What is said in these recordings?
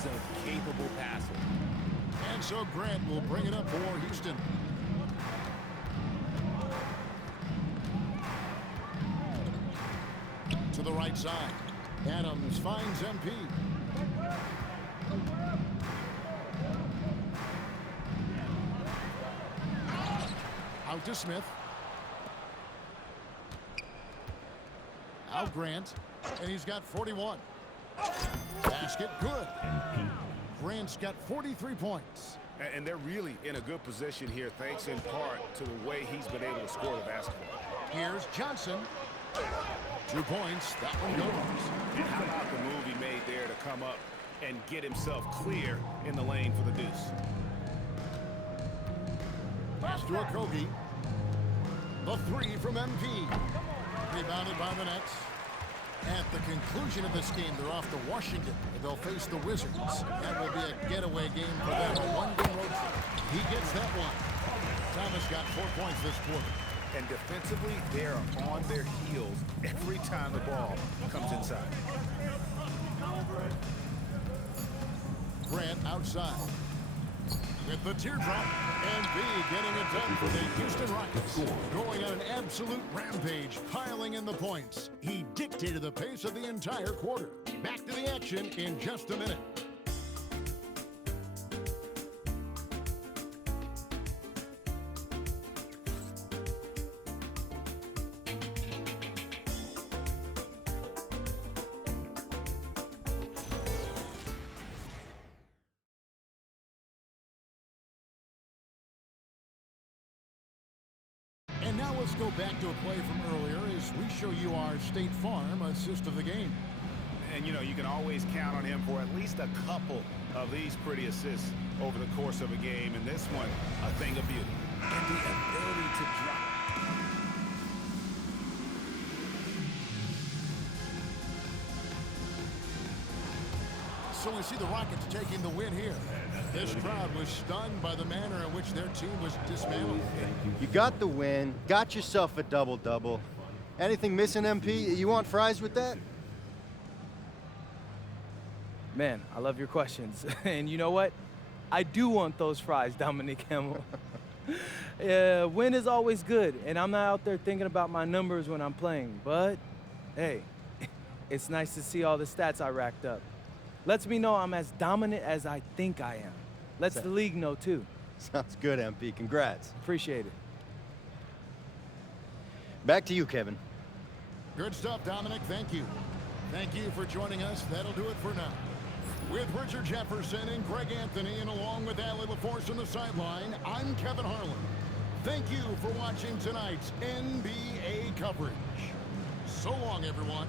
He's a capable passer. And so Grant will bring it up for Houston. To the right side. Adams finds MP. Out to Smith. Out Grant. And he's got 41. Basket good. Grant's got 43 points. And they're really in a good position here, thanks in part to the way he's been able to score the basketball. Here's Johnson. 2 points. That one goes. And how about the move he made there to come up and get himself clear in the lane for the deuce? Pass to Okogie. The three from MP. Rebounded by the Nets. At the conclusion of this game, they're off to Washington. They'll face the Wizards. That will be a getaway game for them, a one-game road trip. He gets that one. Thomas got 4 points this quarter. And defensively, they are on their heels every time the ball comes inside. Grant outside. With the teardrop, and B getting it done for the Houston Rockets. Going on an absolute rampage, piling in the points. He dictated the pace of the entire quarter. Back to the action in just a minute. And now let's go back to a play from earlier as we show you our State Farm assist of the game. And, you know, you can always count on him for at least a couple of these pretty assists over the course of a game. And this one, a thing of beauty. And the ability to drop. So we see the Rockets taking the win here. This crowd was stunned by the manner in which their team was dismantled. You got the win, got yourself a double-double. Anything missing, MP? You want fries with that? Man, I love your questions. And you know what? I do want those fries, Dominic Hamill. Win is always good, and I'm not out there thinking about my numbers when I'm playing. But, hey, it's nice to see all the stats I racked up. Lets me know I'm as dominant as I think I am. Lets the league know, too. Sounds good, MP. Congrats. Appreciate it. Back to you, Kevin. Good stuff, Dominic. Thank you. Thank you for joining us. That'll do it for now. With Richard Jefferson and Greg Anthony, and along with Allie LaForce on the sideline, I'm Kevin Harlan. Thank you for watching tonight's NBA coverage. So long, everyone.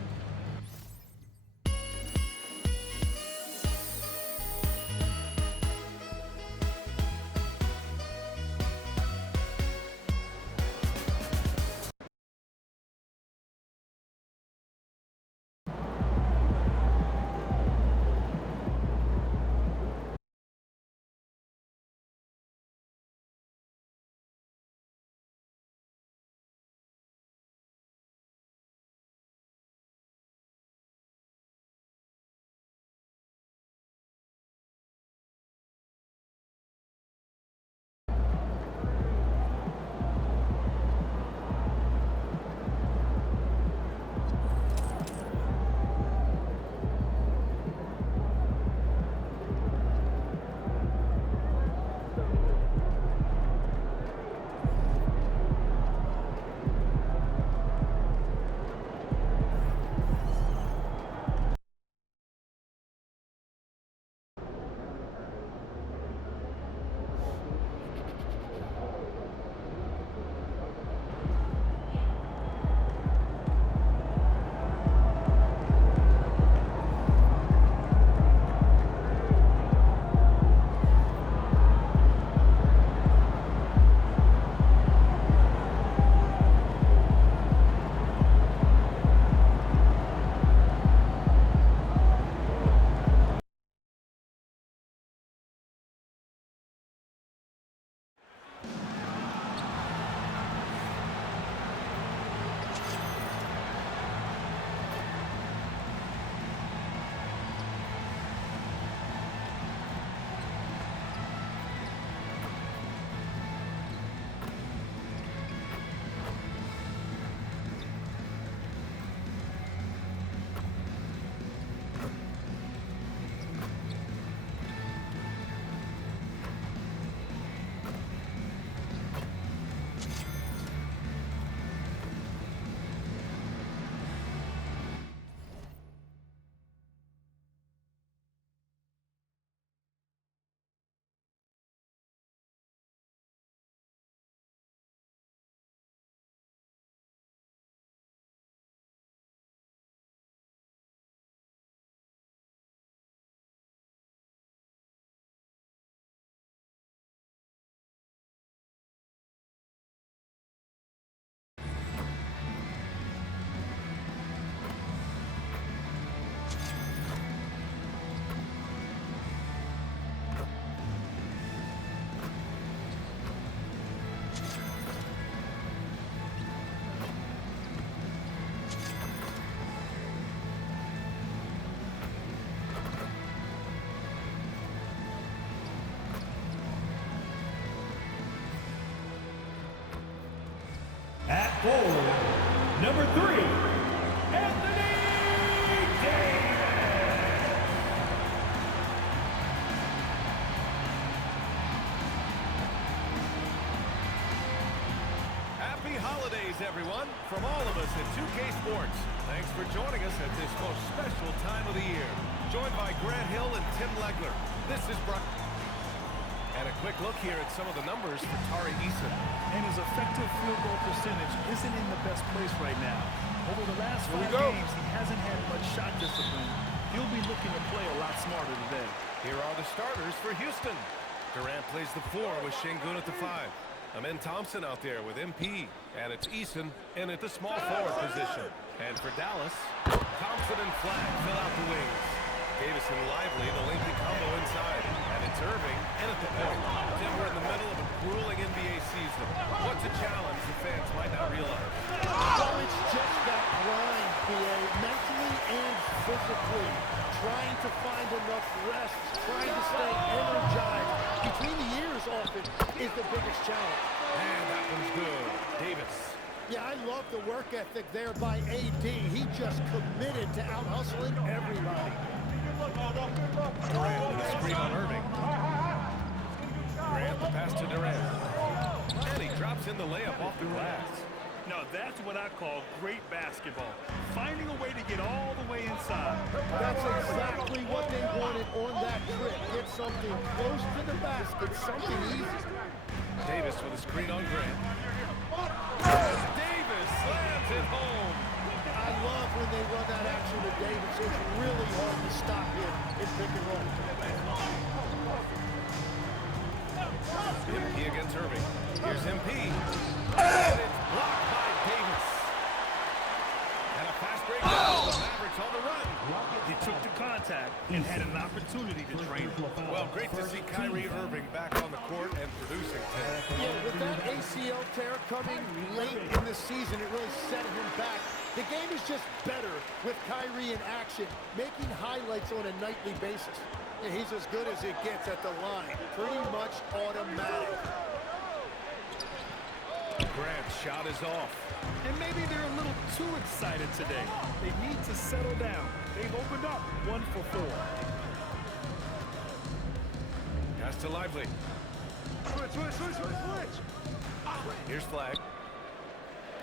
Forward, number 3, Anthony Davis. Happy holidays, everyone, from all of us at 2K Sports. Thanks for joining us at this most special time of the year. Joined by Grant Hill and Tim Legler. This is Brock. And a quick look here at some of the numbers for Tari Eason. And his effective field goal percentage isn't in the best place right now. Over the last 5 games, he hasn't had much shot discipline. He'll be looking to play a lot smarter today. Here are the starters for Houston. Durant plays the 4 with Şengün at the 5. Amen Thompson out there with MP. And it's Eason in at the small forward position. And for Dallas, Thompson and Flagg fill out the wings. Davis and Lively, the lengthy combo inside. And it's Irving in at the point. Then we're in the middle of a grueling NBA season. What's a challenge the fans might not realize? Well, it's just that grind, BA, mentally and physically. Trying to find enough rest, trying to stay energized. Between the years often is the biggest challenge. And that one's good. Davis. Yeah, I love the work ethic there by AD. He just committed to out-hustling everybody. Durant with a screen on Irving. Grant the pass to Durant. And he drops in the layup off the glass. Now that's what I call great basketball. Finding a way to get all the way inside. That's exactly what they wanted on that trip. Get something close to the basket, something easy. Davis with a screen on Grant. Davis slams it home. I love when they run that action with Davis. It's really hard to stop him in pick and roll. MP against Irving. Here's MP. And it's blocked by Davis. And a fast break down. The Mavericks on the run. He took the contact and had an opportunity to train it. Well, great to see Kyrie Irving back on the court and producing. Yeah, with that ACL tear coming late in the season, it really set him back. The game is just better with Kyrie in action, making highlights on a nightly basis. Yeah, he's as good as it gets at the line. Pretty much automatic. Grant's shot is off. And maybe they're a little too excited today. They need to settle down. They've opened up 1 for 4. Pass to Lively. Switch. Here's Flagg.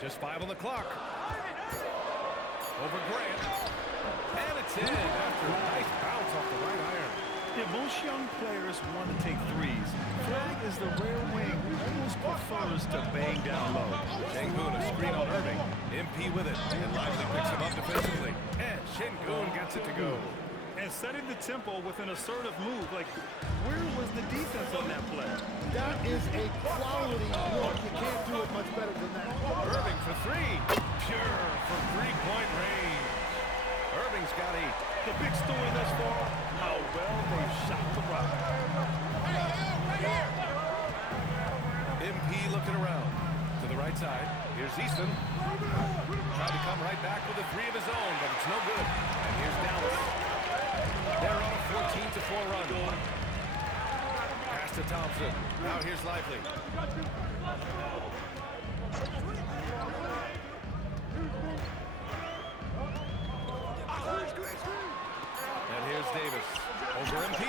Just 5 on the clock. Over Grant. And it's in after a nice bounce off the right iron. Yeah, most young players want to take threes. Flagg is the rare wing who almost prefers to bang down low. Şengün a screen on Irving. MP with it. And Lively picks him up defensively. And Şengün gets it to go. And setting the tempo with an assertive move. Like, where was the defense on that play? That is a quality look. You can't do it much better than that. Irving for 3. Pure from 3-point range. Irving's got 8. The big story thus far, how well they've shot the rock. MP looking around. To the right side. Here's Easton. Tried to come right back with a 3 of his own, but it's no good. And here's Dallas. They're on a 14-4 run. Pass to Thompson. Now here's Lively. And here's Davis. Over MP.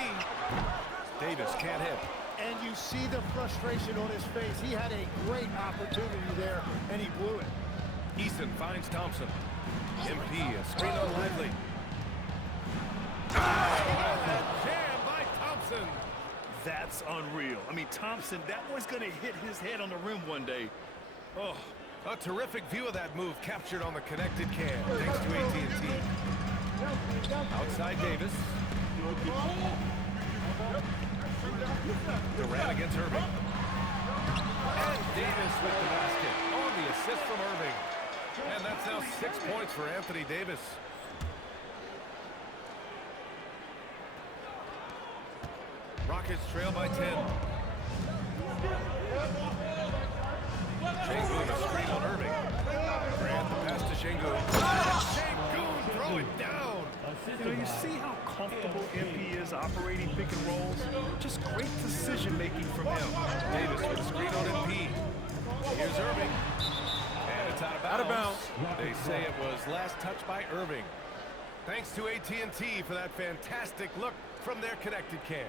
Davis can't hit. And you see the frustration on his face. He had a great opportunity there, and he blew it. Easton finds Thompson. MP, a screen on Lively. Jam by Thompson. That's unreal. I mean, Thompson, that boy's going to hit his head on the rim one day. Oh, a terrific view of that move captured on the connected cam, thanks to AT&T. Outside Davis. Durant against Irving. And Davis with the basket on the assist from Irving. And that's now 6 points for Anthony Davis. Rockets trail by 10. Şengün a screen on Irving. Grant the pass to Şengün. Şengün throw it down. You know, you see how comfortable MP is operating pick and rolls? Just great decision-making from him. Davis with a screen on MP. Here's Irving. And it's It's out of bounds. They say it was last touched by Irving. Thanks to AT&T for that fantastic look from their connected cam.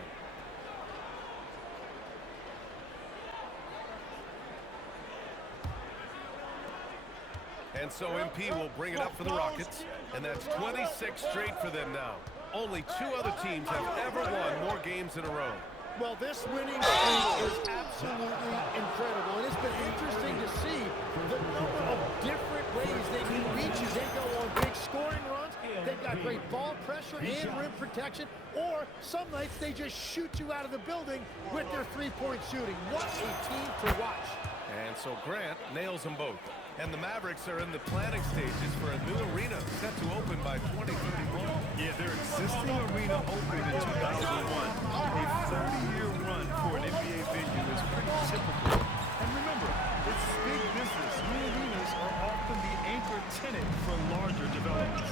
And so MP will bring it up for the Rockets, and that's 26 straight for them now. Only 2 other teams have ever won more games in a row. Well, this winning streak is absolutely incredible, and it's been interesting to see the number of different ways they can beat you. They go on big scoring runs, they've got great ball pressure and rim protection, or some nights they just shoot you out of the building with their three-point shooting. What a team to watch. And so Grant nails them both. And the Mavericks are in the planning stages for a new arena set to open by 2031. Yeah, their existing arena opened in 2001. A 30-year run for an NBA venue is pretty typical. And remember, it's big business. New arenas are often the anchor tenant for larger developments.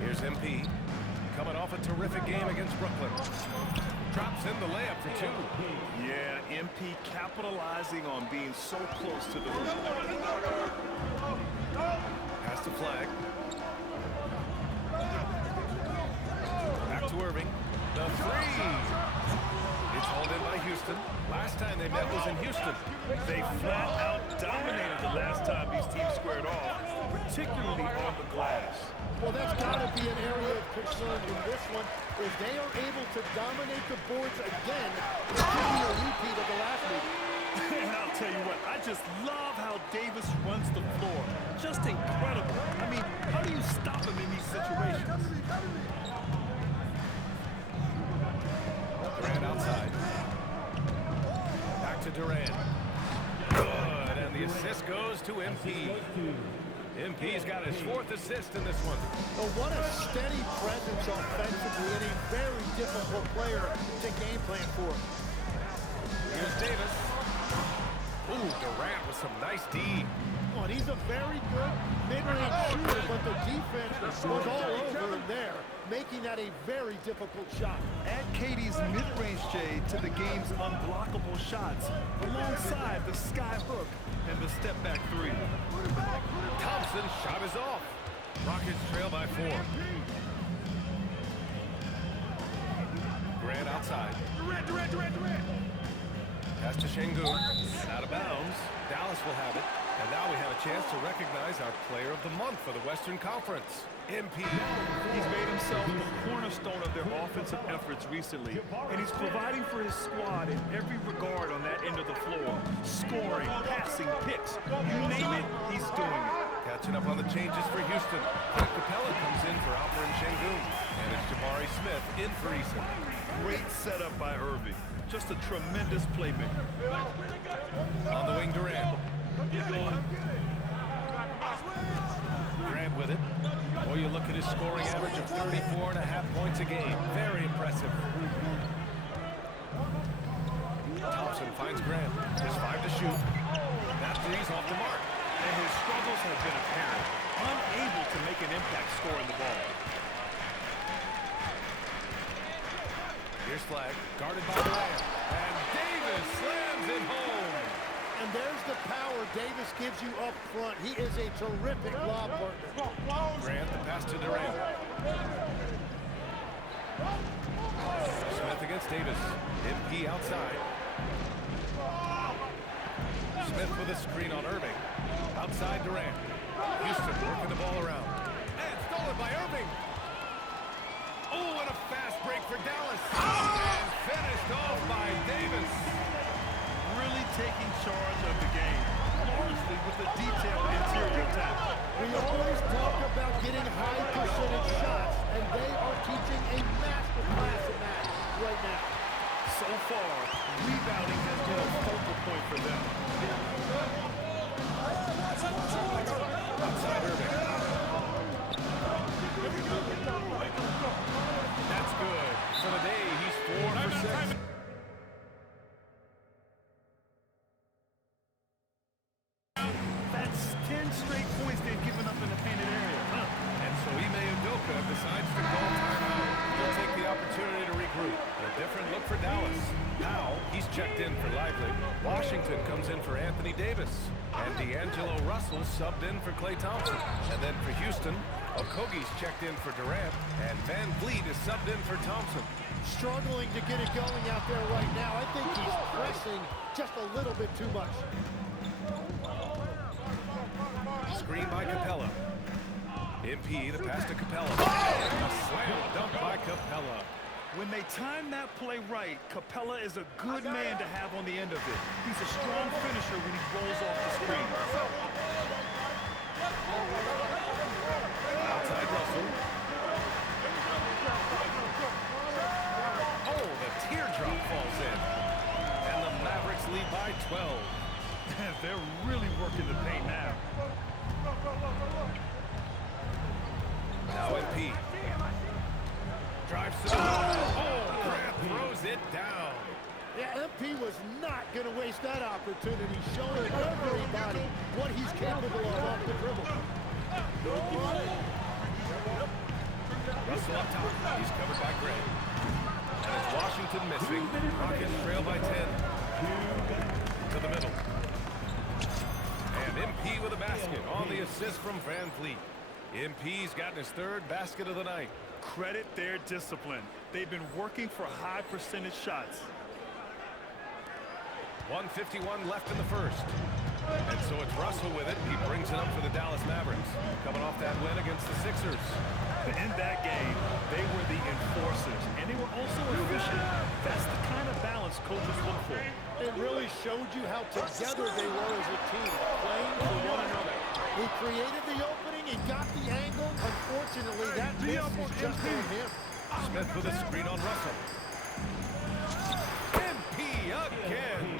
Here's MP, coming off a terrific game against Brooklyn. Drops in the layup for 2. Yeah, MP capitalizing on being so close to the rim. Pass the flag. Back to Irving. The 3. It's hauled in by Houston. Last time they met was in Houston. They flat out dominated the last time these teams squared off, particularly on the glass. Well, that's got to be an area of concern in this one. If they are able to dominate the boards again, it could be a repeat of the last meeting. And I'll tell you what, I just love how Davis runs the floor. Just incredible. I mean, how do you stop him in these situations? Durant outside. Back to Durant. Good, and the assist goes to MP. MP's got his 4th assist in this one. Oh, what a steady presence offensively and a very difficult player to game plan for. Here's Davis. Ooh, Durant with some nice D. Oh, and he's a very good mid-range shooter, but the defense was all over him there, making that a very difficult shot. Add KD's mid-range shade to the game's unblockable shots, alongside the sky hook and the step-back 3. Thompson's shot is off. Rockets trail by 4. Grant outside. Durant. Pass to Şengün. Out of bounds. Dallas will have it. And now we have a chance to recognize our player of the month for the Western Conference. MP. He's made himself the cornerstone of their offensive efforts recently, and he's providing for his squad in every regard on that end of the floor. Scoring, passing, picks, you name it, he's doing it. Catching up on the changes for Houston. Clint Capella comes in for Alperen Şengün. And it's Jabari Smith in for Eason. Great setup by Irving. Just a tremendous playmaker. On the wing, Durant. Durant with it. Or you look at his scoring average of 34.5 points a game. Very impressive. Thompson finds Grant. There's 5 to shoot. That three's off the mark. And his struggles have been apparent. Unable to make an impact scoring the ball. Here's flag. Guarded by Durant. And Davis slams it home. And there's the power Davis gives you up front. He is a terrific lob partner. Grant, the pass to Durant. Smith against Davis. MP outside. Smith with a screen on Irving. Outside Durant. Houston working the ball around. And stolen by Irving. Oh, and a fast break for Dallas. And finished off by Davis. Really taking charge of the game, largely with the detailed interior attack. We always talk about getting high percentage shots, and they are teaching a master class in that right now. So far, rebounding has been a focal point for them. Outside Irving. That's good. For the day, he's 4 for 6. That's 10 straight points they've given up in the painted area. And so Ime Udoka different look for Dallas. Now he's checked in for Lively. Washington comes in for Anthony Davis. And D'Angelo Russell subbed in for Klay Thompson. And then for Houston, Okogie's checked in for Durant. And Van Vliet is subbed in for Thompson. Struggling to get it going out there right now. I think he's pressing just a little bit too much. Screen by Capella. MP, the pass to Capella. And a slam dunk by Capella. When they time that play right, Capella is a good man to have on the end of it. He's a strong finisher when he rolls off the screen. Outside Russell. Oh, the teardrop falls in. And the Mavericks lead by 12. They're really working the paint now. Now MP. Drives to the oh, Grant throws it down. Yeah, MP was not going to waste that opportunity, showing everybody what he's capable of off the dribble. Russell up top. He's covered by Gray. And it's Washington missing. Rockets trail by 10. To the middle. And MP with a basket on the assist from Van Vliet. MP's gotten his third basket of the night. Credit their discipline. They've been working for high percentage shots. 1:51 left in the first. And so it's Russell with it. He brings it up for the Dallas Mavericks. Coming off that win against the Sixers. In that game, they were the enforcers, and they were also efficient. That's the kind of balance coaches look for. It really showed you how together they were as a team, playing for one another. He created the opening, he got the angle. Unfortunately, that miss is just on him. Smith with a screen on Russell. MP again.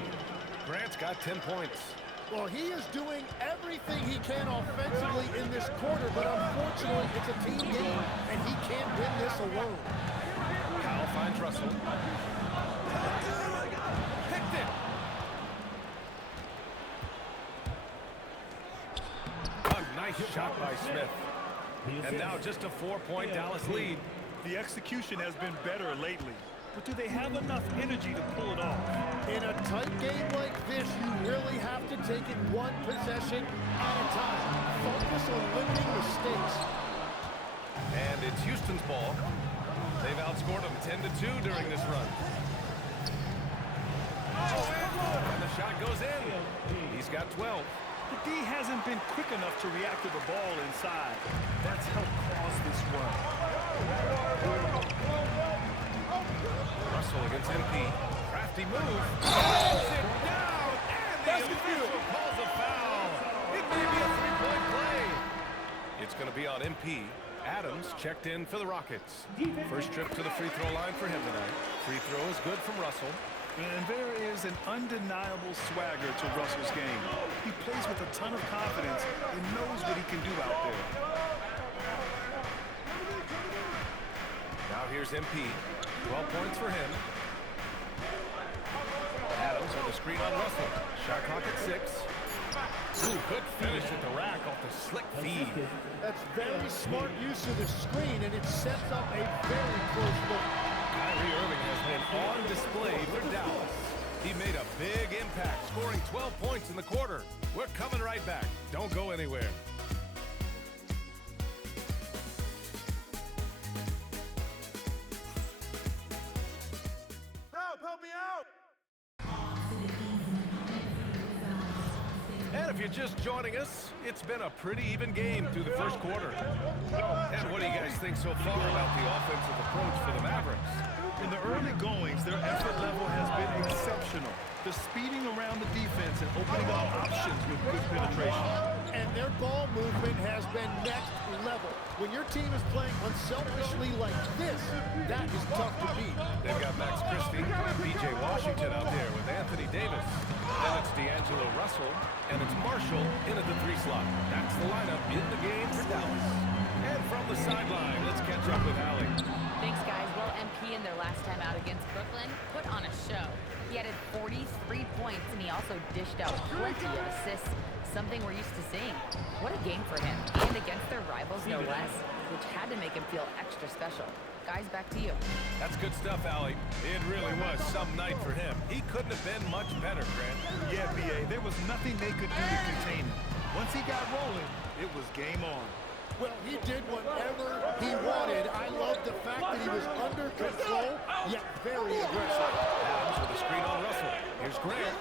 Grant's got 10 points. Well, he is doing everything he can offensively in this quarter, but unfortunately, it's a team game, and he can't win this alone. Powell finds Russell. Picked it. A nice shot by Smith. And now just a 4-point Dallas lead. The execution has been better lately, but do they have enough energy to pull it off? In a tight game like this, you really have to take it one possession at a time. Focus on limiting mistakes. And it's Houston's ball. They've outscored them 10-2 during this run. And the shot goes in. He's got 12. The D hasn't been quick enough to react to the ball inside. That's helped cause this run. Russell against MP. Crafty move. Pulls it down. And the official calls a foul. It may be a three-point play. It's going to be on MP. Adams checked in for the Rockets. First trip to the free throw line for him tonight. Free throw is good from Russell. And there is an undeniable swagger to Russell's game. He plays with a ton of confidence and knows what he can do out there. Now here's MP. 12 points for him. Adams with a screen on Russell. Shot clock at 6. Ooh, good finish at the rack off the slick feed. That's very smart use of the screen, and it sets up a very close look. Kyrie Irving has been on display for Dallas. He made a big impact, scoring 12 points in the quarter. We're coming right back. Don't go anywhere. Help me out! And if you're just joining us, it's been a pretty even game through the first quarter. And what do you guys think so far about the offensive approach for the Mavericks? In the early goings, their effort level has been exceptional. They're speeding around the defense and opening up options with good penetration. And their ball movement has been next level. When your team is playing unselfishly like this, that is tough to beat. They've got Max Christie and P.J. Washington out there with Anthony Davis. Then it's D'Angelo Russell, and it's Marshall in at the 3 slot. That's the lineup in the game for Dallas. And from the sideline, let's catch up with Allie. Thanks, guys. Well, MP in their last time out against Brooklyn put on a show. He added 43 points, and he also dished out plenty of assists, something we're used to seeing. What a game for him, and against their rivals, no less. which had to make him feel extra special. Guys, back to you. That's good stuff, Allie. It really was some night for him. He couldn't have been much better, Grant. Yeah, B.A., there was nothing they could do to contain him. Once he got rolling, it was game on. Well, he did whatever he wanted. I love the fact that he was under control, yet very aggressive. Adams with a screen on Russell. Here's Grant.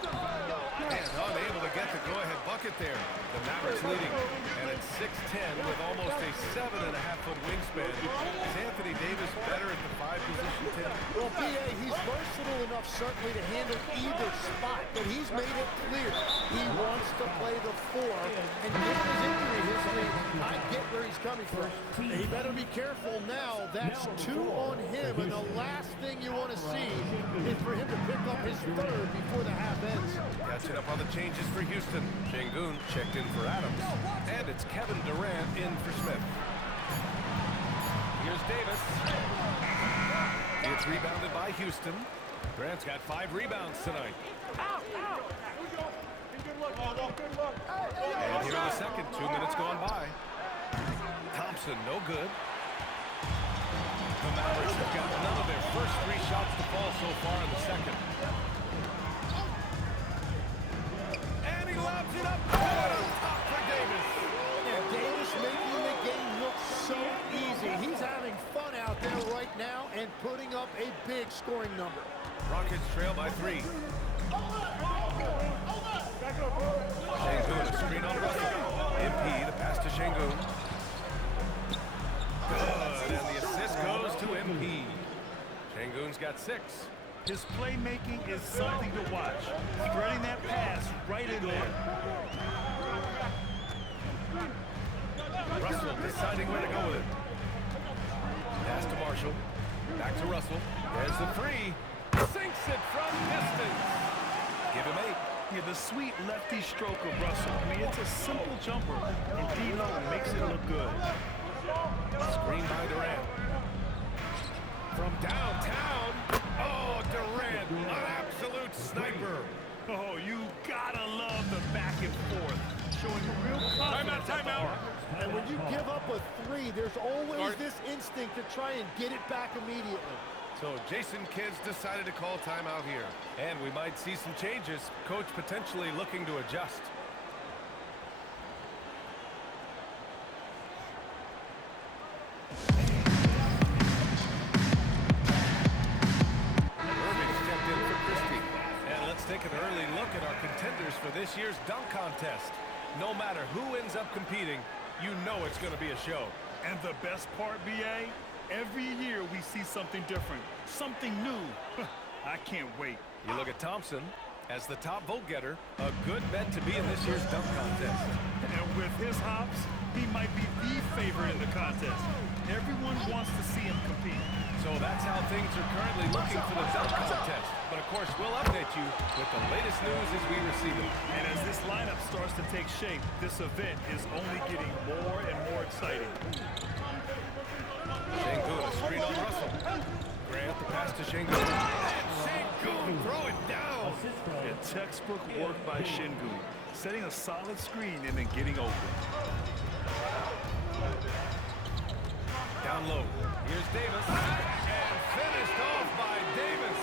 And unable to get the go-ahead bucket there. The Mavericks leading. And it's 6'10" with almost a 7.5-foot wingspan. Is Anthony Davis better at the 5 position, Tim? Well, B.A., he's versatile enough certainly to handle either spot, but he's made it clear he wants to play the 4. And given his injury history, I get where he's coming from. He better be careful now. That's 2 on him, and the last thing you want to see is for him to pick up his 3rd before the half ends. Catching up on the changes for Houston. Şengün checked in for Adams. And it's Kevin Durant in for Smith. Here's Davis. It's rebounded by Houston. Grant's got 5 rebounds tonight. And here in the second, 2 minutes gone by. Thompson, no good. The Mavericks have got none of their first 3 shots to fall so far in the second. And he lobs it up. Good on top for Davis. And Davis making the game look so easy. He's having fun out there right now and putting up a big scoring number. Rockets trail by 3. Şengün, a screen on Russell. MP, the pass to Şengün. Good, and the assist goes to MP. Şengün's got 6. His playmaking is something to watch. Threading that pass right in there. Russell deciding where to go with it. Pass to Marshall. Back to Russell. There's the 3. Sinks it from distance. Give him 8. Yeah, the sweet lefty stroke of Russell. I mean, it's a simple jumper, and D'Lo makes it look good. Screen by Durant. From downtown. Oh, Durant, an absolute sniper. Oh, you gotta love the back and forth, showing real confidence. Timeout. And when you give up a 3, there's always this instinct to try and get it back immediately. So Jason Kidd's decided to call timeout here. And we might see some changes. Coach potentially looking to adjust. Irving stepped in for Christie. And let's take an early look at our contenders for this year's dunk contest. No matter who ends up competing, you know it's going to be a show. And the best part, B.A., every year we see something different, something new. I can't wait. You look at Thompson as the top vote getter, a good bet to be in this year's dunk contest. And with his hops, he might be the favorite in the contest. Everyone wants to see him compete. So that's how things are currently looking for the dunk contest. But of course, we'll update you with the latest news as we receive it. And as this lineup starts to take shape, this event is only getting more and more exciting. Şengün, a screen on Russell. Grant, the pass to Şengün. And Şengün, throw it down. A textbook work by Şengün, setting a solid screen and then getting open. Down low. Here's Davis. And finished off by Davis.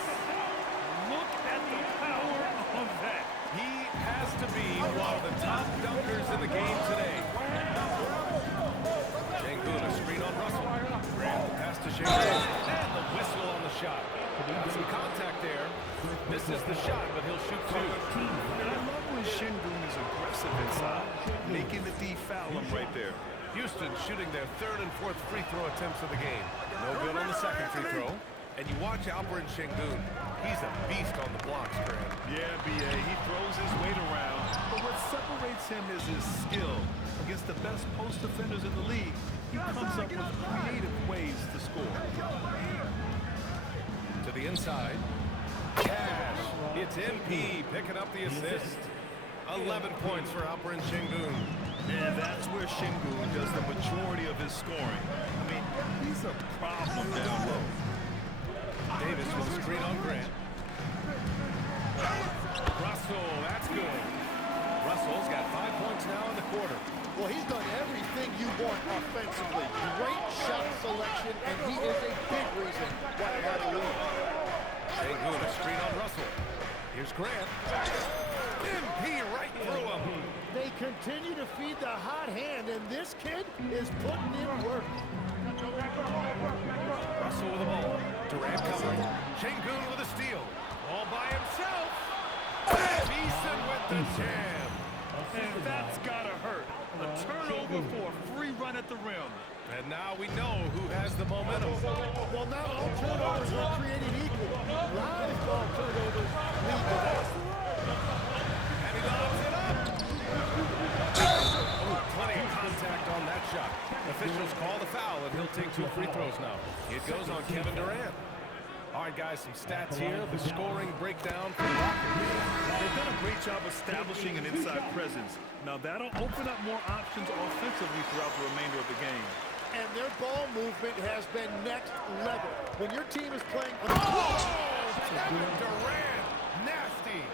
Look at the power of that. He has to be one of the top dunkers in the game today. Şengün, a screen on Russell. Grant, the pass to Şengün. And the whistle on the shot. Got some contact there. Misses the shot, but he'll shoot 2. And I love when Şengün is aggressive inside, making the D foul him right there. Houston shooting their 3rd and 4th free throw attempts of the game. No good on the second free throw. And you watch Alperen Şengün. He's a beast on the blocks, Grant. Yeah, B.A., he throws his weight around, but what separates him is his skill. Against the best post defenders in the league, he comes up with creative ways to score. To the inside. Cash. It's MP picking up the assist. 11 points for Alperen Şengün. And that's where Şengün does the majority of his scoring. I mean, he's a problem down low. Davis with a screen on Grant. Russell, that's good. Russell's got 5 points now in the quarter. Well, he's done everything you want offensively. Great shot selection, and he is a big reason why they had a lead. Sengun, a screen on Russell. Here's Grant. MP right through him. They continue to feed the hot hand, and this kid is putting in work. Russell with the ball. Durant covering. Sengun with a steal. All by himself. Eason with the jam. And that's gotta hurt. A turnover for a free run at the rim. And now we know who has the momentum. Well, not all turnovers are created equal. Live ball turnovers lead to that. And he lobs it up. Oh, plenty of contact on that shot. Officials call the foul, and he'll take 2 free throws now. It goes on Kevin Durant. All right, guys, some stats here. The scoring breakdown for the Rockets. They've done a great job establishing an inside presence. Now, that'll open up more options offensively throughout the remainder of the game. And their ball movement has been next level. When your team is playing... Kevin Durant, nasty.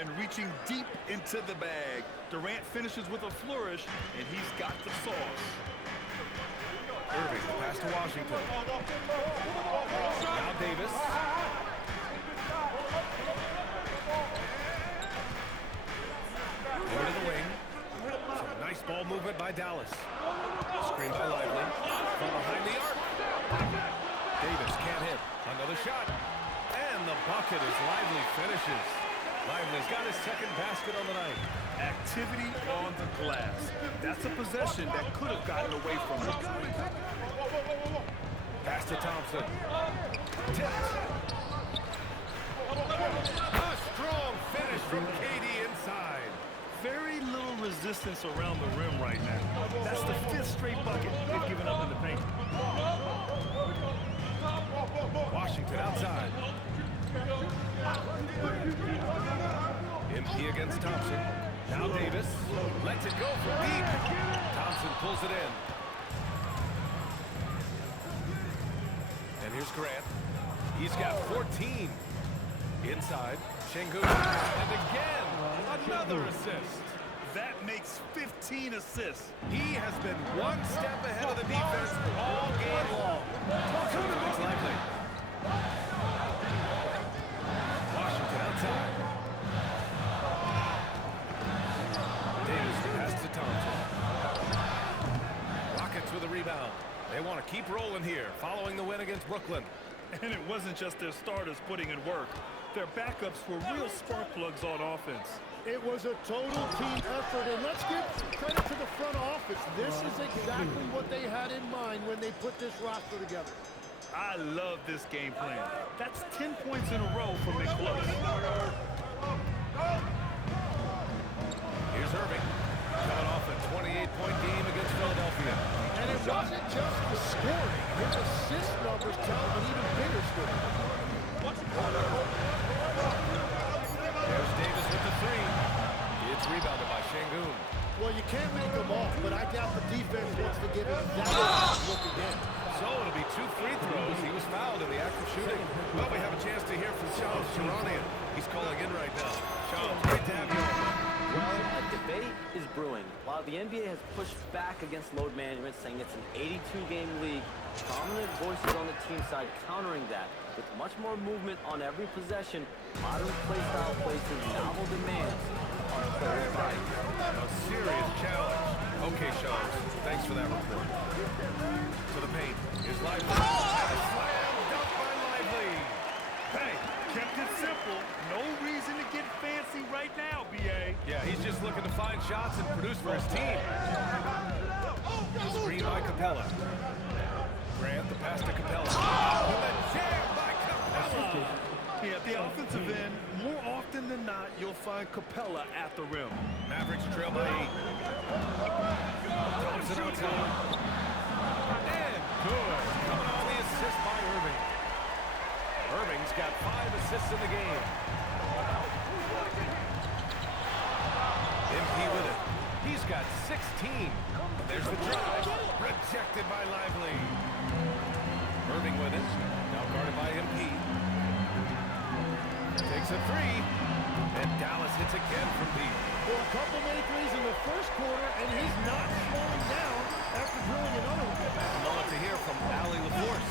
And reaching deep into the bag. Durant finishes with a flourish, and he's got the sauce. Irving, pass to Washington. Now Davis. Over to the wing. Some nice ball movement by Dallas. Screen by Lively. From behind the arc. Davis can't hit. Another shot. And the bucket as Lively finishes. Lively's got his second basket on the night. Activity on the glass. That's a possession that could have gotten away from him. Pass to Thompson. Tipped. A strong finish from KD inside. Very little resistance around the rim right now. That's the 5th straight bucket they've given up in the paint. Washington outside. MP against Thompson. Now Davis lets it go from deep. Thompson pulls it in. And here's Grant. He's got 14. Inside. Sengun. And again, another assist. That makes 15 assists. He has been one step ahead of the defense all game long. Thompson makes Lively. Washington outside. Davis pass to Thompson. Rockets with a rebound. They want to keep rolling here, following the win against Brooklyn. And it wasn't just their starters putting in work. Their backups were real spark plugs on offense. It was a total team effort, and let's give credit to the front office. This is exactly what they had in mind when they put this roster together. I love this game plan. That's 10 points in a row from Nick Close. Here's Irving, coming off a 28-point game against Philadelphia. And it wasn't just the scoring. His assist numbers tell an even bigger story. There's Davis with the 3. It's rebounded by Sengun. Well, you can't make them off, but I doubt the defense wants to give him that look again. So it'll be 2 free throws. He was fouled in the act of shooting. Well, we have a chance to hear from Shams Charania. He's calling in right now. Shams, great to have you on. Well, a debate is brewing. While the NBA has pushed back against load management, saying it's an 82-game league, prominent voices on the team side countering that. With much more movement on every possession, modern play style places novel demands on players' bodies. A serious challenge. Okay, Shams, thanks for that report. To the paint. Here's Lively. A slam dunk by Lively. Hey, kept it simple. No reason to get fancy right now, B.A. Yeah, he's just looking to find shots and produce for his team. Screen by Capella. Grant, the pass to Capella. Oh, the jam by Capella. Yeah, at the offensive end, more often than not, you'll find Capella at the rim. Mavericks trail by 8. Thompson outside. And good. Coming on the assist by Irving. Irving's got 5 assists in the game. MP with it. He's got 16. There's the drive. Rejected by Lively. Irving with it. Now guarded by MP. Takes a 3. And Dallas hits again from deep. Well, a couple made threes in the first quarter, and he's not slowing down after drilling another one. A moment to hear from Allie LaForce.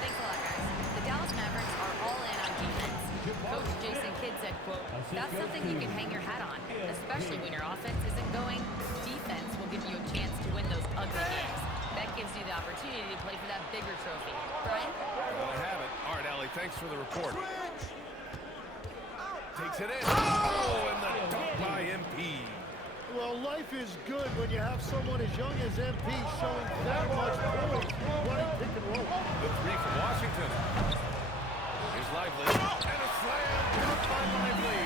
Thanks a lot, guys. The Dallas Mavericks are all in on defense. Coach Jason Kidd said, quote, "That's something you can hang your hat on, especially when your offense isn't going. Defense will give you a chance to win those ugly games. That gives you the opportunity to play for that bigger trophy." Brian? Well, I have it. All right, Allie, thanks for the report. Takes it in. Oh, and the dunk by MP. Well, life is good when you have someone as young as MP showing that much poise running pick and roll. The three from Washington. Here's Lively. And a slam dunk by Lively.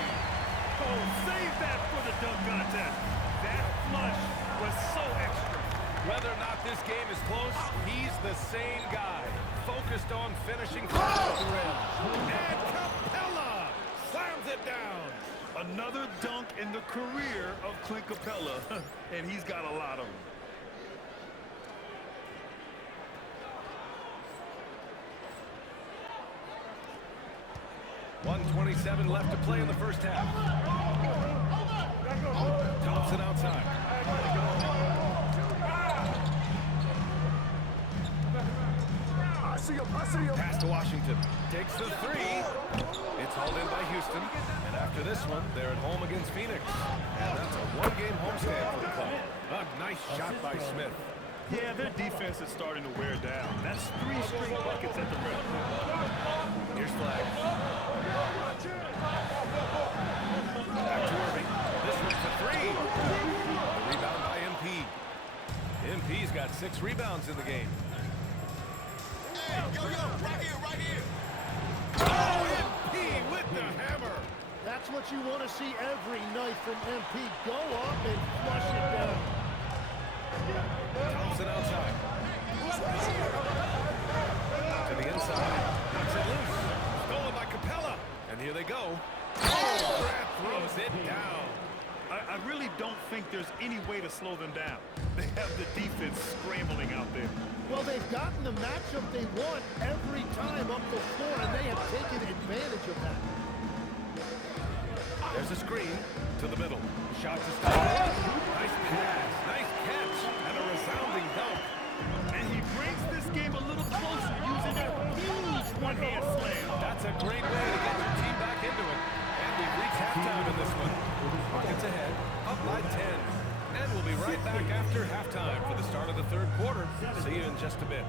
Oh, save that for the dunk contest. That flush was so extra. Whether or not this game is close, he's the same guy. Focused on finishing from the rim. And Capella slams it down. Another dunk in the career of Clint Capella, and he's got a lot of them. .127 left to play in the first half. Thompson outside. Pass to Washington. Takes the three. It's hauled in by Houston. And after this one, they're at home against Phoenix. And that's a one-game homestand for the club. A nice shot by Smith. Yeah, their defense is starting to wear down. That's 3 straight buckets at the rim. Here's Flag. Back to Irving. This one's for three. The rebound by MP. MP's got 6 rebounds in the game. Yo, right here. Oh, MP with the hammer. That's what you want to see every night from MP. Go up and flush it down. Thompson outside. To the inside. Knocks it loose. Stolen by Capella. And here they go. Oh, Grant throws it down. I really don't think there's any way to slow them down. They have the defense scrambling out there. Well, they've gotten the matchup they want every time up the floor, and they have taken advantage of that. There's a screen to the middle. Shot to stop. Nice pass. Nice catch. And a resounding dunk. And he brings this game a little closer using that huge one-hand slam. That's a great way to get your team back into it. And we've reached halftime in this one. Rockets ahead, up by 10. And we'll be right back after halftime for the start of the third quarter. See you in just a bit.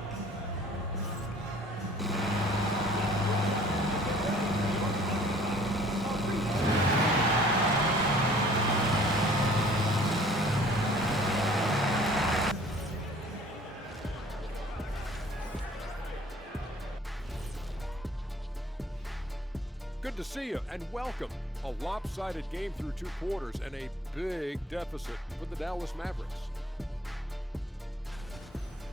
Good to see you and welcome. A lopsided game through 2 quarters and a big deficit for the Dallas Mavericks.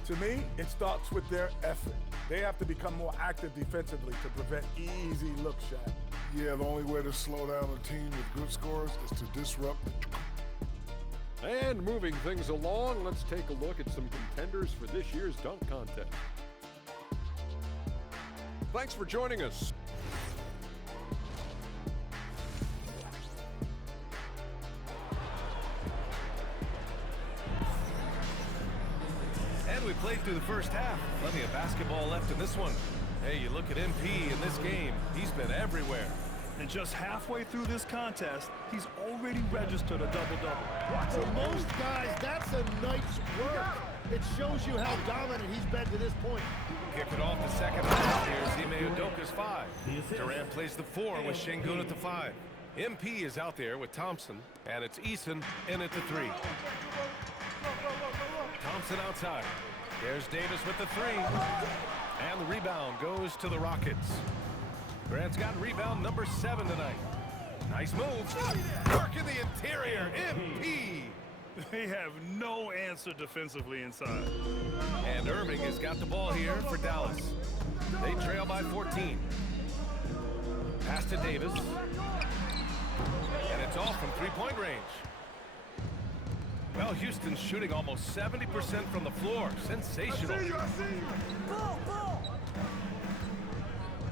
To me, it starts with their effort. They have to become more active defensively to prevent easy look shots. Yeah, the only way to slow down a team with good scores is to disrupt. And moving things along, let's take a look at some contenders for this year's dunk contest. Thanks for joining us. And we played through the first half. Plenty of basketball left in this one. Hey, you look at MP in this game. He's been everywhere. And just halfway through this contest, he's already registered a double-double. For most guys, that's a nice work. It shows you how dominant he's been to this point. Kick it off the second half. Here's Ime Udoka's 5. Durant plays the 4 with Şengün at the 5. MP is out there with Thompson, and it's Eason in at the 3. Thompson outside. There's Davis with the 3. And the rebound goes to the Rockets. Grant's got rebound number 7 tonight. Nice move. Work in the interior. MP. They have no answer defensively inside. And Irving has got the ball here for Dallas. They trail by 14. Pass to Davis. And it's off from three-point range. Well, Houston's shooting almost 70% from the floor. Sensational. I see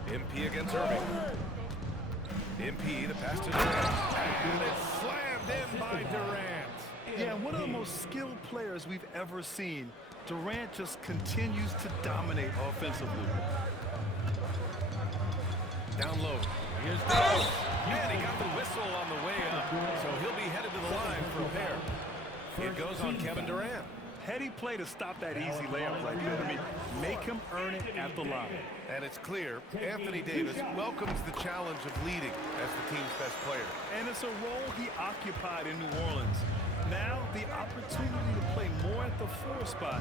you. MP against Irving. MP, the pass to Durant. And it's slammed Jammed in by Durant. Yeah, one of the most skilled players we've ever seen. Durant just continues to dominate offensively. Down low. Here's Davis. And he got the whistle on the way up, so he'll be headed to the line for a pair. It goes on Kevin Durant. Heady play to stop that easy layup like that. I mean, make him earn it at the line. And it's clear Anthony Davis welcomes the challenge of leading as the team's best player. And it's a role he occupied in New Orleans. Now the opportunity to play more at the 4 spot.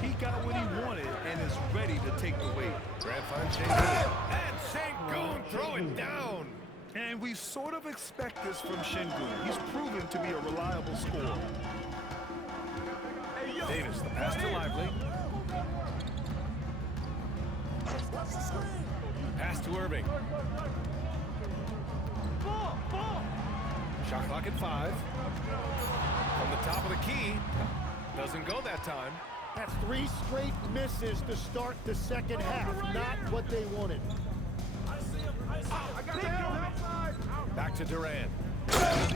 He got what he wanted and is ready to take the weight. Grant finds Şengün. And Şengün throw it down. And we sort of expect this from Şengün. He's proven to be a reliable scorer. Davis, the pass to Lively. Pass to Irving. Shot clock at 5. From the top of the key. Doesn't go that time. That's 3 straight misses to start the second half. Not what they wanted. Back to Durant.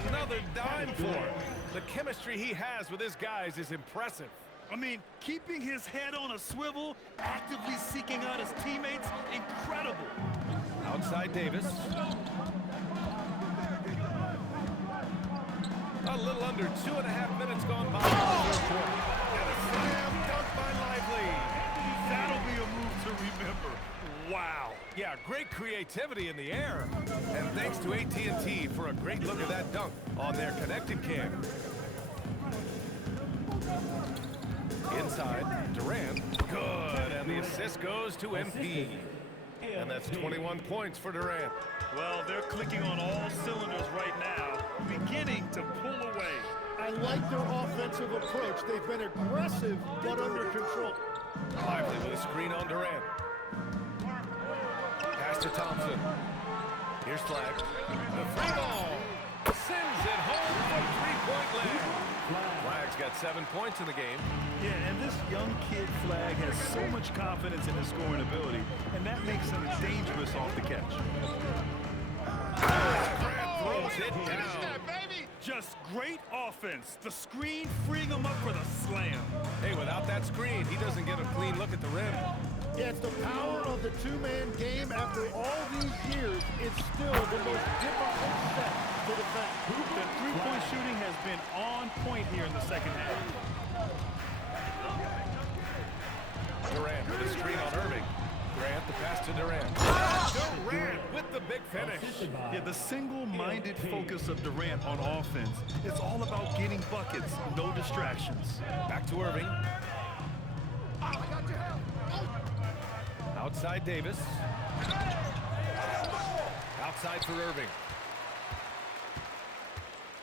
Another dime for him. The chemistry he has with his guys is impressive. I mean, keeping his head on a swivel, actively seeking out his teammates, incredible. Outside Davis. A little under 2.5 minutes gone by. And a slam dunk by Lively. That'll be a move to remember. Wow. Yeah, great creativity in the air. And thanks to AT&T for a great look at that dunk on their connected cam. Inside, Durant. Good, and the assist goes to MP. And that's 21 points for Durant. Well, they're clicking on all cylinders right now, beginning to pull away. I like their offensive approach. They've been aggressive, but under control. Lively with a screen on Durant. Pass to Thompson. Here's Flag. The free ball. Sends it home from three-point land. Flag's got 7 points in the game. Yeah, and this young kid Flag has so much confidence in his scoring ability, and that makes him dangerous off the catch. Grant throws it down. Just great offense. The screen freeing him up for the slam. Hey, without that screen, he doesn't get a clean look at the rim. Yeah, it's the power of the two-man game. After all these years, it's still the most difficult set to defend. The three-point shooting has been on point here in the second half. Durant with a screen on Irving. Grant, the pass to Durant. Durant with the big finish. Yeah, the single-minded focus of Durant on offense. It's all about getting buckets, no distractions. Back to Irving. Outside Davis. Outside for Irving.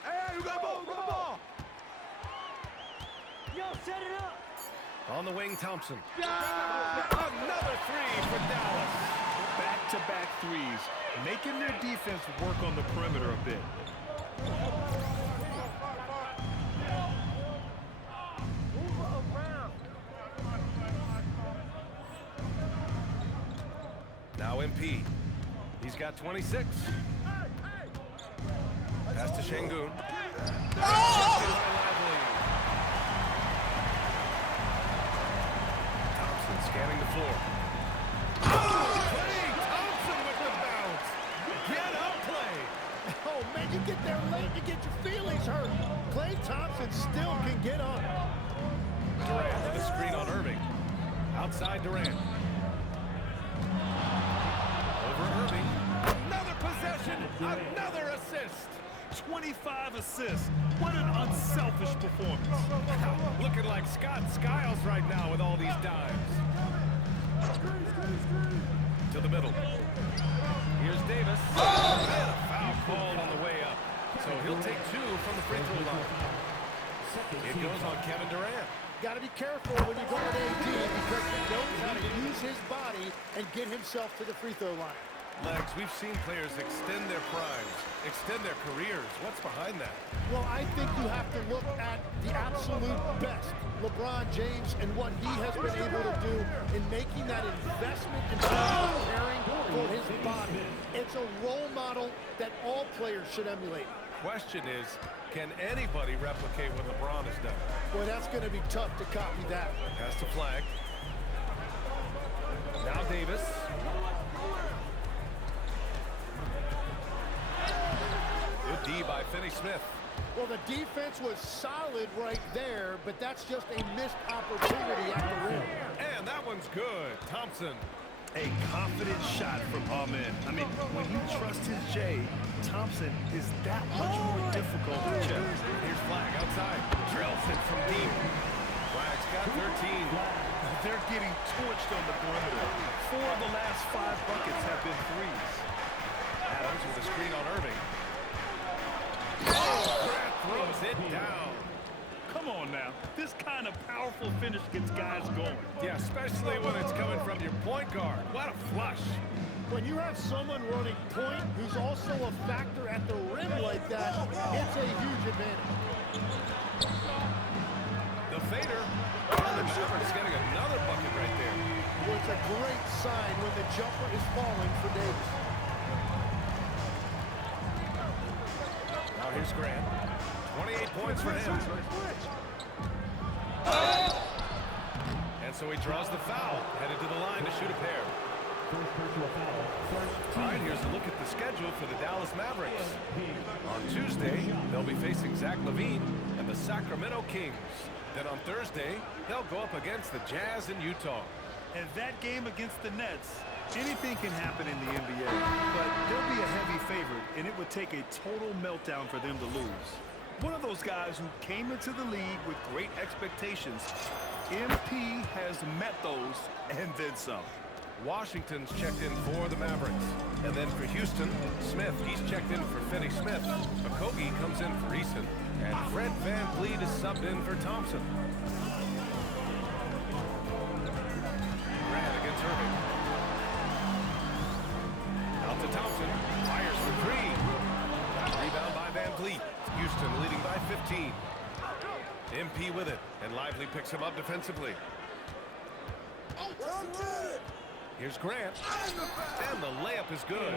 Hey, you got ball, Yo, set it up. On the wing, Thompson. Another three for Dallas. Back-to-back threes, making their defense work on the perimeter a bit. Now MP. He's got 26. Pass to Şengün. Thompson scanning the floor. Klay Thompson with the bounce. Get up, Klay. Oh, man, you get there late, you get your feelings hurt. Klay Thompson still can get up. Durant with a screen on Irving. Outside Durant. Over Irving. Another possession. Another assist. 25 assists. What an unselfish performance. Looking like Scott Skiles right now with all these dimes. To the middle. Here's Davis. And a foul called on the way up. So he'll take 2 from the free throw line. It goes on Kevin Durant. Got to be careful when you guard AD because he knows how to use his body and get himself to the free throw line. Legs, we've seen players extend their primes, extend their careers. What's behind that? Well, I think you have to look at the absolute best, LeBron James, and what he has been able to do in making that investment in preparing for his body. It's a role model that all players should emulate. question is, can anybody replicate what LeBron has done? Well, that's going to be tough to copy that. Pass to Flag. Now Davis. Good D by Finney-Smith. Well, the defense was solid right there, but that's just a missed opportunity at the rim. And that one's good. Thompson. A confident shot from Amen. I mean, when you trust his J, Thompson is that much more difficult to check. Here's Flag outside. Drills it from deep. Flag's got 13. They're getting torched on the perimeter. 4 of the last 5 buckets have been threes. Adams with a screen on Irving. Oh, Grant throws it down. Come on now. This kind of powerful finish gets guys going. Yeah, especially when it's coming from your point guard. What a flush. When you have someone running point who's also a factor at the rim like that, it's a huge advantage. The fader. The Mavericks getting another bucket right there. Well, it's a great sign when the jumper is falling for Davis. Now here's Grant. 28 points for him. And so he draws the foul, headed to the line to shoot a pair. All right, here's a look at the schedule for the Dallas Mavericks. On Tuesday, they'll be facing Zach LaVine and the Sacramento Kings. Then on Thursday, they'll go up against the Jazz in Utah. And that game against the Nets, anything can happen in the NBA, but they'll be a heavy favorite, and it would take a total meltdown for them to lose. One of those guys who came into the league with great expectations. MP has met those and then some. Washington's checked in for the Mavericks. And then for Houston, Smith, he's checked in for Finney-Smith. Okogie comes in for Eason. And Fred VanVleet is subbed in for Thompson. Grant against Irving. Out to Thompson. Fires for 3. Rebound by VanVleet. Houston leading by 15. MP with it. And Lively picks him up defensively. Here's Grant. And the layup is good.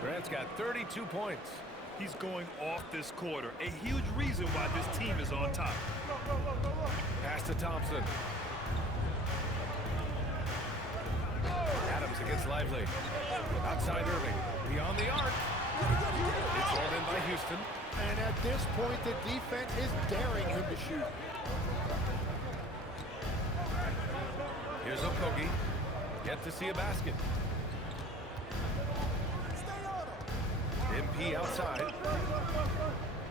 Grant's got 32 points. He's going off this quarter. A huge reason why this team is on top. Pass to Thompson. Adams against Lively. Outside Irving. Beyond the arc. It's rolled in by Houston. And at this point, the defense is daring him to shoot. Here's Okogie. Yet to see a basket. MP outside.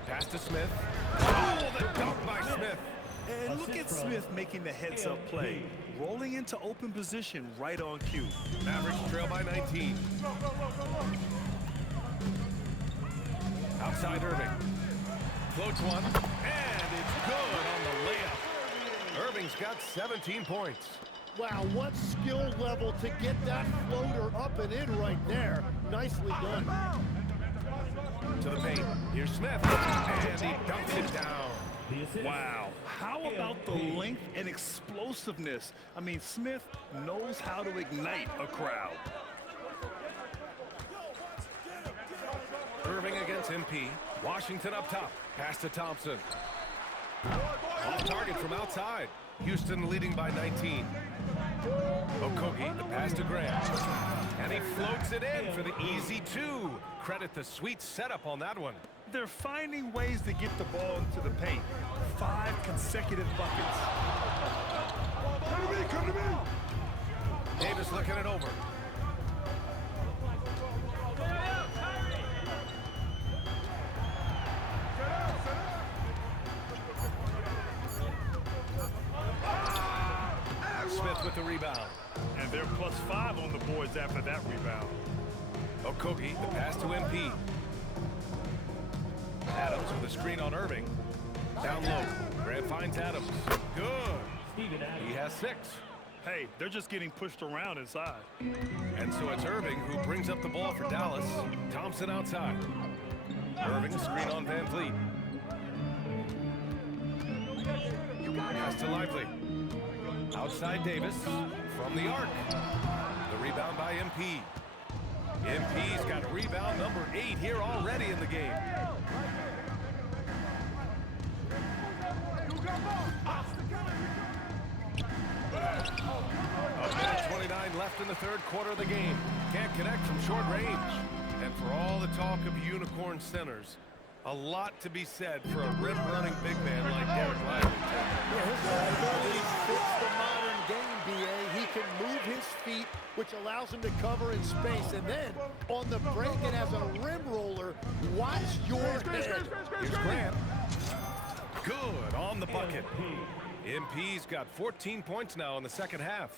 Pass to Smith. Oh, the dunk by Smith. And look at Smith making the heads-up play. Rolling into open position right on cue. Mavericks trail by 19. Outside Irving. Floats one. And it's good on the layup. Irving's got 17 points. Wow, what skill level to get that floater up and in right there. Nicely done. To the paint. Here's Smith. And he dunks it down. Wow. How about the length and explosiveness? I mean, Smith knows how to ignite a crowd. Irving against MP. Washington up top. Pass to Thompson. Off target from outside. Houston leading by 19. Okogie, the pass to Grant. And he floats it in for the easy 2. Credit the sweet setup on that one. They're finding ways to get the ball into the paint. 5 consecutive buckets. Come to me. Davis looking it over. Smith with the rebound. And they're +5 on the boards after that rebound. Okogie, the pass to MP. Adams with a screen on Irving. Down low. Grant finds Adams. Good. He has 6. Hey, they're just getting pushed around inside. And so it's Irving who brings up the ball for Dallas. Thompson outside. Irving, screen on VanVleet. Pass to Lively. Outside Davis from the arc. The rebound by MP. MP's got rebound number 8 here already in the game. A minute 29 left in the third quarter of the game. Can't connect from short range. And for all the talk of unicorn centers, a lot to be said for a rim-running big man like Dereck Lively. Yeah, his ability fits the modern game, B.A. He can move his feet, which allows him to cover in space. And then, on the break and as a rim roller, watch your head. Here's Grant. Good on the bucket. MP's got 14 points now in the second half.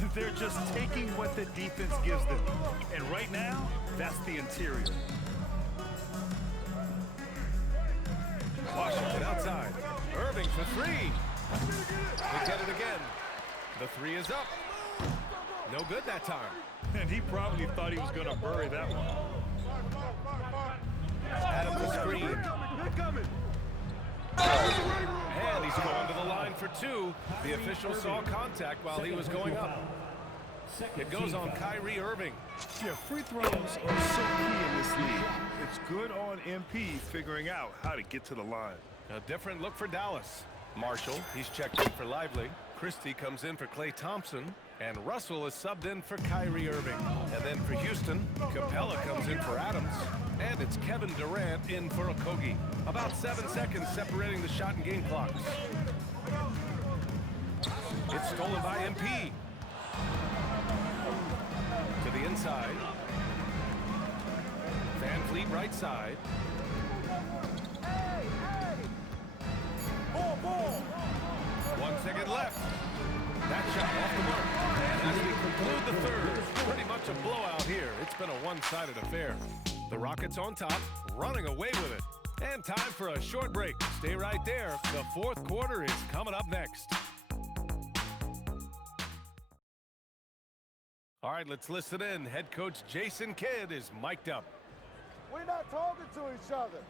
And they're just taking what the defense gives them. And right now, that's the interior. Washington outside. Irving for three. They get it again. The three is up. No good that time. And he probably thought he was going to bury that one. Adams the screen. And he's going to the line for two. The official saw contact while he was going up. It goes on Kyrie Irving. Yeah, free throws are so key in this league. It's good on MP figuring out how to get to the line. A different look for Dallas. Marshall, he's checked in for Lively. Christie comes in for Klay Thompson. And Russell is subbed in for Kyrie Irving. And then for Houston, Capella comes in for Adams. And it's Kevin Durant in for Okogie. About 7 seconds separating the shot and game clocks. It's stolen by MP. To the inside. Van Vliet right side. Ball. 1 second left. That shot off the mark. And as we conclude the third, pretty much a blowout here. It's been a one-sided affair. The Rockets on top, running away with it. And time for a short break. Stay right there. The fourth quarter is coming up next. All right, let's listen in. Head coach Jason Kidd is mic'd up. We're not talking to each other.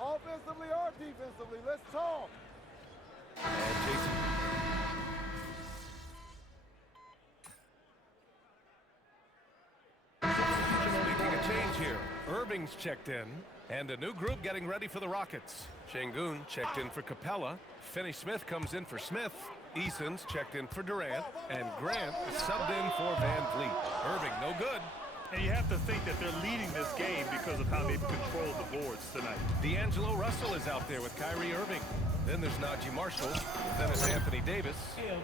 Offensively or defensively, let's talk. And Jason. Making a change here. Irving's checked in, and a new group getting ready for the Rockets. Şengün checked in for Capella. Finney-Smith comes in for Smith. Eason's checked in for Durant, and Grant is subbed in for Van Vliet. Irving, no good. And you have to think that they're leading this game because of how they've controlled the boards tonight. D'Angelo Russell is out there with Kyrie Irving. Then there's Najee Marshall. Then it's Anthony Davis.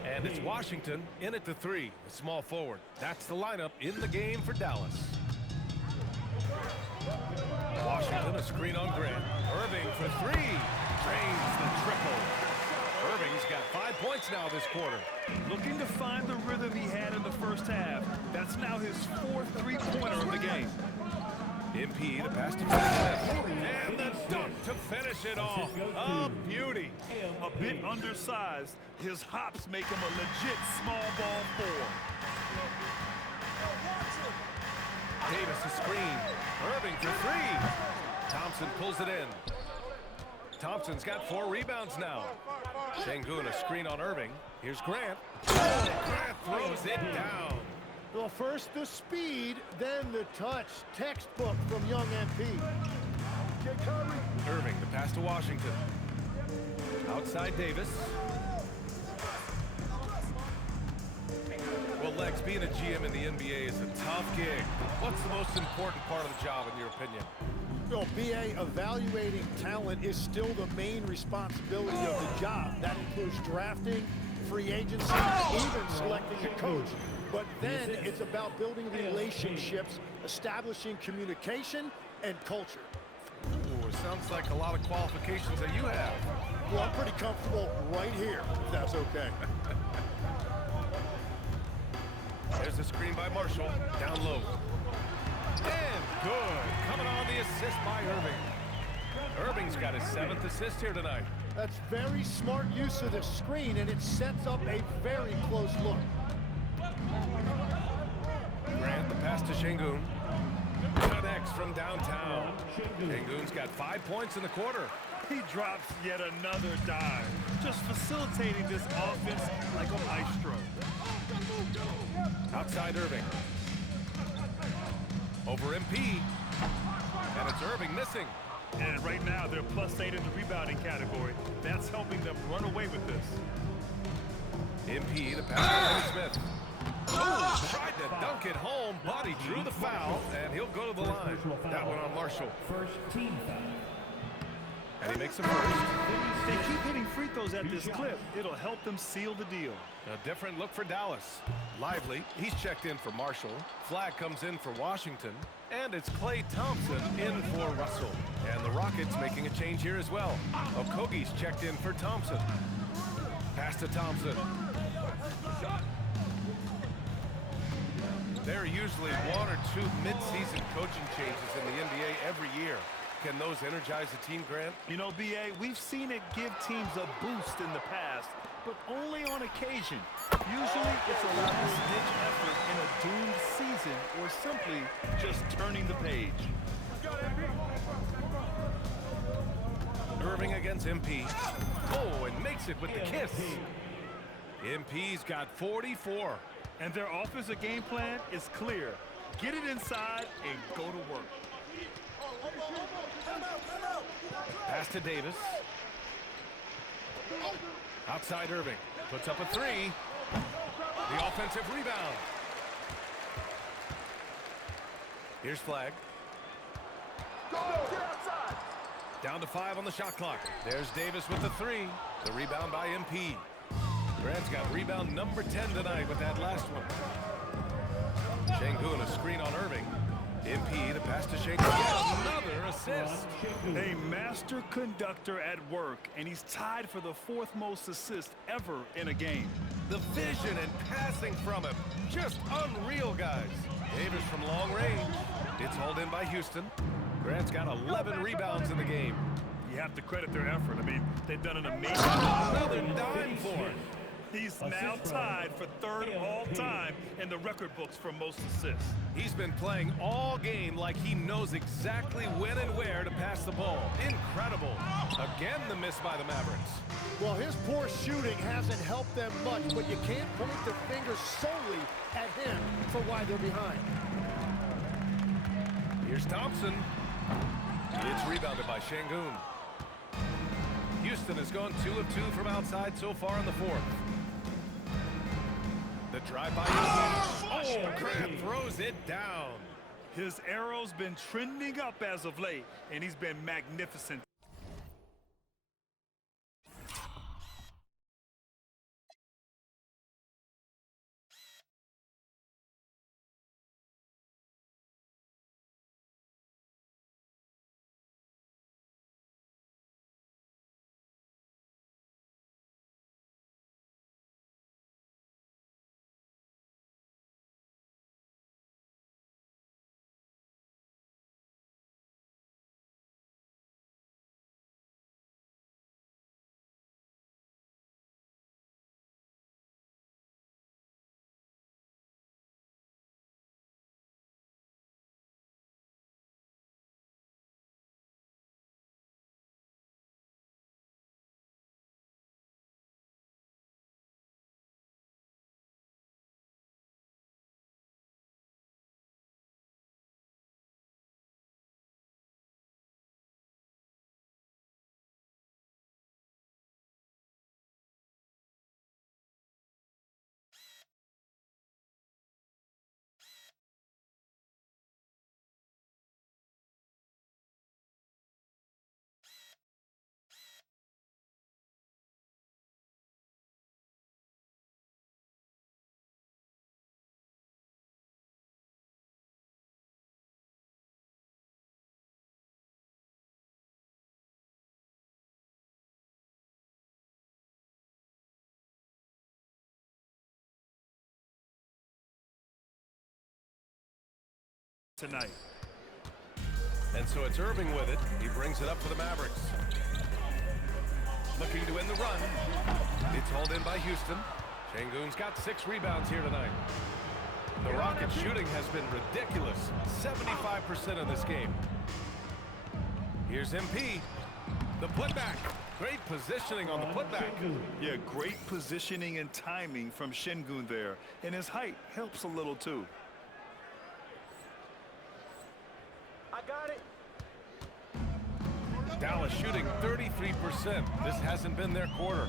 And it's Washington in at the three, a small forward. That's the lineup in the game for Dallas. Washington, a screen on Grant. Irving for three. Drains the triple. Irving's got 5 points now this quarter. Looking to find the rhythm he had in the first half. That's now his fourth three-pointer of the game. MP, the pass to Smith. And the dunk to finish it off. A beauty. A bit undersized. His hops make him a legit small ball four. Davis a screen. Irving for three. Thompson pulls it in. Thompson's got 4 rebounds now. Şengün a screen on Irving. Here's Grant. Grant throws it down. Well, first the speed, then the touch. Textbook from young MP. Irving, the pass to Washington. Outside Davis. Well, Lex, being a GM in the NBA is a tough gig. What's the most important part of the job, in your opinion? Well, BA, evaluating talent is still the main responsibility of the job. That includes drafting, free agency, even selecting a coach. But then it's about building relationships, establishing communication, and culture. Ooh, it sounds like a lot of qualifications that you have. Well, I'm pretty comfortable right here, if that's okay. There's a screen by Marshall, down low. And good, coming on the assist by Irving. Irving's got his 7th assist here tonight. That's very smart use of the screen, and it sets up a very close look. Grant, the pass to Şengün. Connects from downtown. Şengün's got 5 points in the quarter. He drops yet another dive, just facilitating this offense like a maestro. Outside Irving. Over MP. And it's Irving missing. And right now, they're +8 in the rebounding category. That's helping them run away with this. MP to pass to Smith. Oh, tried to dunk it home, but he drew the foul, and he'll go to the line. That one on Marshall. First team foul. And he makes a first. If they keep hitting free throws at this clip, it'll help them seal the deal. A different look for Dallas. Lively, he's checked in for Marshall. Flag comes in for Washington. And it's Klay Thompson in for Russell. And the Rockets making a change here as well. Okogie's checked in for Thompson. Pass to Thompson. There are usually 1 or 2 mid-season coaching changes in the NBA every year. Can those energize the team, Grant? You know, B.A., we've seen it give teams a boost in the past, but only on occasion. Usually it's a last-ditch effort in a doomed season or simply just turning the page. Irving against MP. Oh, and makes it with the kiss. MP's got 44. And their offensive game plan is clear. Get it inside and go to work. Pass to Davis. Outside Irving. Puts up a 3. The offensive rebound. Here's Flag. Down to 5 on the shot clock. There's Davis with the 3. The rebound by MP. Grant's got rebound number 10 tonight with that last one. Şengün, a screen on Irving. MP the pass to Şengün. Another assist. A master conductor at work, and he's tied for the 4th most assists ever in a game. The vision and passing from him. Just unreal, guys. Davis from long range. It's hauled in by Houston. Grant's got 11 rebounds in the game. You have to credit their effort. I mean, they've done an amazing job. Another dime for it. He's now tied for 3rd all-time in the record books for most assists. He's been playing all game like he knows exactly when and where to pass the ball. Incredible. Again, the miss by the Mavericks. Well, his poor shooting hasn't helped them much, but you can't point the finger solely at him for why they're behind. Here's Thompson. It's rebounded by Şengün. Houston has gone 2 of 2 from outside so far in the 4th. The drive by oh, Grant throws it down. His arrow's been trending up as of late, and he's been magnificent. Tonight. And so it's Irving with it. He brings it up for the Mavericks. Looking to win the run. It's hauled in by Houston. Şengün's got 6 rebounds here tonight. The Rockets' shooting has been ridiculous. 75% in this game. Here's MP. The putback. Great positioning on the putback. Yeah, great positioning and timing from Şengün there. And his height helps a little too. I got it. Dallas shooting 33%. This hasn't been their quarter.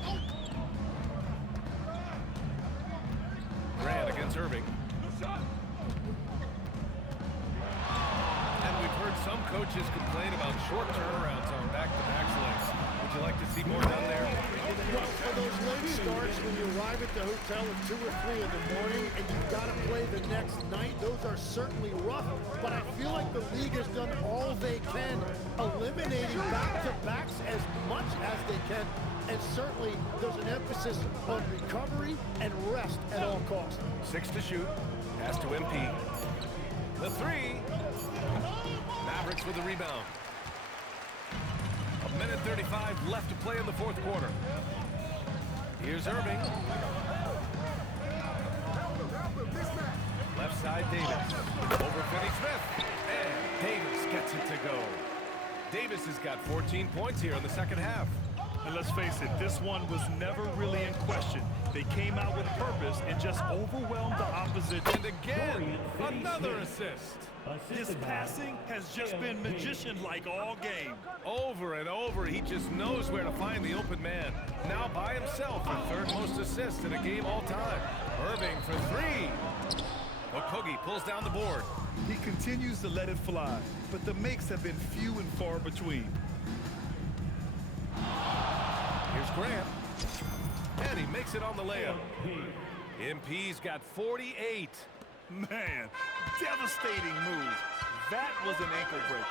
Grant against Irving. And we've heard some coaches complain about short turnarounds on back-to-back legs. Would you like to see more done there? Well, for those late starts, when you arrive at the hotel at 2 or 3 in the morning and you've got to play the next night, those are certainly rough. But I feel like the league has done all they can, eliminating back-to-backs as much as they can. And certainly, there's an emphasis on recovery and rest at all costs. 6 to shoot. Pass to MP. The 3. Mavericks with the rebound. 1:35 left to play in the fourth quarter. Here's Irving. Left side, Davis. Over Finney-Smith. And Davis gets it to go. Davis has got 14 points here in the second half. And let's face it, this one was never really in question. They came out with purpose and just overwhelmed the opposition. And again, another assist. His passing has just been magician-like all game. Over and over, he just knows where to find the open man. Now by himself for third most assists in a game all time. Irving for 3. Okogie pulls down the board. He continues to let it fly, but the makes have been few and far between. Here's Grant. And he makes it on the layup. MP's got 48. Man, devastating move. That was an ankle breaker.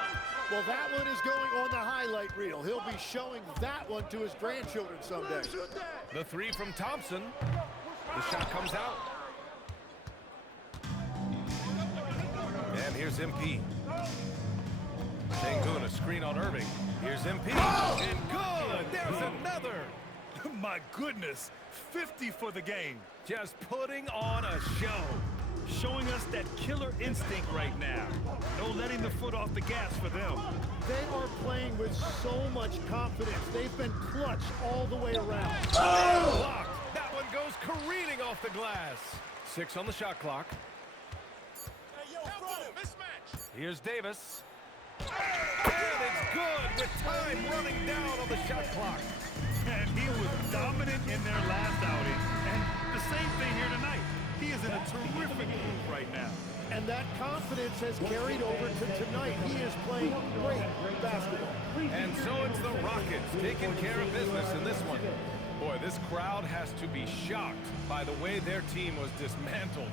Well, that one is going on the highlight reel. He'll be showing that one to his grandchildren someday. The 3 from Thompson. The shot comes out. And here's MP. Sengun, a screen on Irving. Here's MP. Oh! And good! There's another! My goodness, 50 for the game. Just putting on a show. Showing us that killer instinct right now. No letting the foot off the gas for them. They are playing with so much confidence. They've been clutch all the way around. Oh! Blocked. That one goes careening off the glass. 6 on the shot clock. Here's Davis. And it's good with time running down on the shot clock. And he was dominant in their last outing. And the same thing here tonight. He is in a terrific move right now. And that confidence has carried over to tonight. He is playing great basketball. And so it's the Rockets taking care of business in this one. Boy, this crowd has to be shocked by the way their team was dismantled.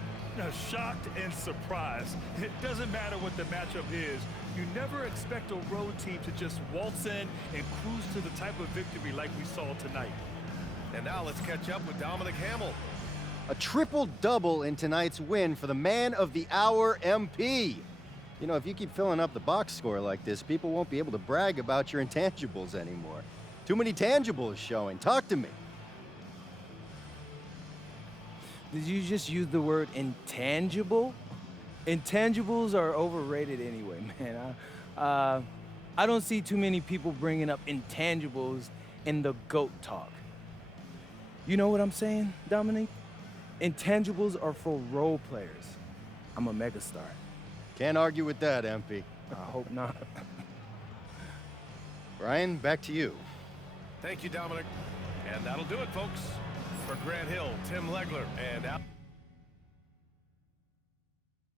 Shocked and surprised. It doesn't matter what the matchup is. You never expect a road team to just waltz in and cruise to the type of victory like we saw tonight. And now let's catch up with Dominic Hamill. A triple-double in tonight's win for the man of the hour, MP. You know, if you keep filling up the box score like this, people won't be able to brag about your intangibles anymore. Too many tangibles showing. Talk to me. Did you just use the word intangible? Intangibles are overrated anyway, man. I don't see too many people bringing up intangibles in the GOAT talk. You know what I'm saying, Dominic? Intangibles are for role players. I'm a megastar. Can't argue with that, MP. I hope not. Brian, back to you. Thank you, Dominic. And that'll do it, folks. For Grant Hill, Tim Legler, and Al.